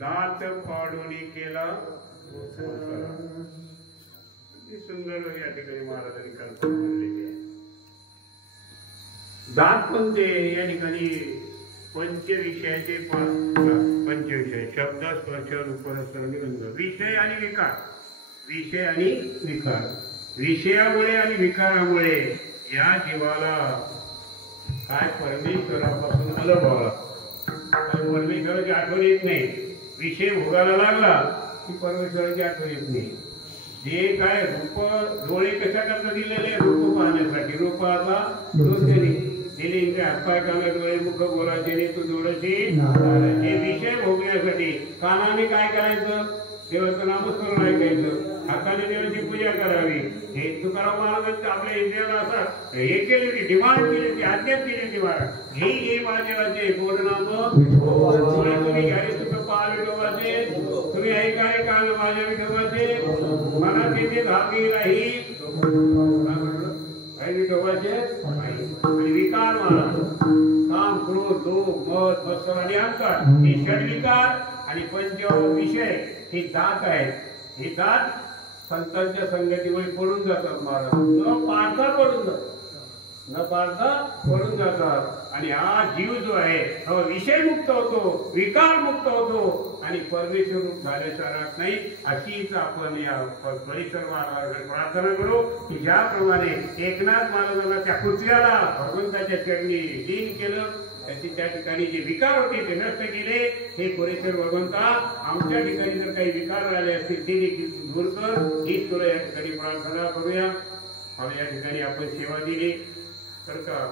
दात पाडूनी केला सुंदर या ठिकाणी महाराजांनी कल्पना मांडलेली आहे. दात कोणते या ठिकाणी पंचविषयाचे पंचविषय शब्द स्पर्श रूप रस रंग विषय आणि विकार. विषय आणि विकार. विषयामुळे आणि विकारामुळे या जीवाला काय परमेश्वरापासून अलग व्हावं लागतं. परमेश्वराची आठवण येत नाही. विषय भोगायला लागला की परमेश्वराची आठवण येत नाही. जे काय रूप डोळे कशाकरता दिलेले रूप पाहण्यासाठी. रूपाचा दिले हातपाय काना डोळे मुख बोलायचे नाही तू जोडायचे हे विषय भोगण्यासाठी. कानाने काय करायचं देवाचं नामस्मरण ऐकायचं. हाताने देवाची पूजा करावी. हे तुकाराम महाराजांचं आपल्या इंद्रियाला असं हे केली होती डिमांड केली होती आज्ञा केली होती महाराज. हे जे महादेवाचे गोड नाम तुम्ही घ्यावे तुझं पाल विठोबाचे तुम्ही ऐकाय कान माझ्या विठोबाचे मला तिथे धावी राही विठोबाचे. आणि विकार महाराज काम क्रोध दोष मत मत्सर आणि अहंकार हे षडविकार आणि पंच विषय हे दात आहेत. हे दात संतांच्या संगतीमुळे पडून जातात महाराज. न पाडता पडून जातात. न पाडता पडून जातात. आणि हा जीव जो आहे हा विषय मुक्त होतो विकार मुक्त होतो आणि परमेश्वर रूप झाल्याचा राहत नाही. अशीच आपण या परिसर महाराजांकडे प्रार्थना करू की ज्याप्रमाणे एकनाथ महाराजांना त्या पुतळ्याला भगवंताच्या चरणी लीन केलं त्याची त्या ठिकाणी जे विकार होते ते नष्ट केले. हे पुरेश्वर भगवंता आमच्या ठिकाणी जर काही विकार राहिले असतील ते देखील दूर कर हीच तुला या ठिकाणी प्रार्थना करूया. या ठिकाणी आपण सेवा दिली तर का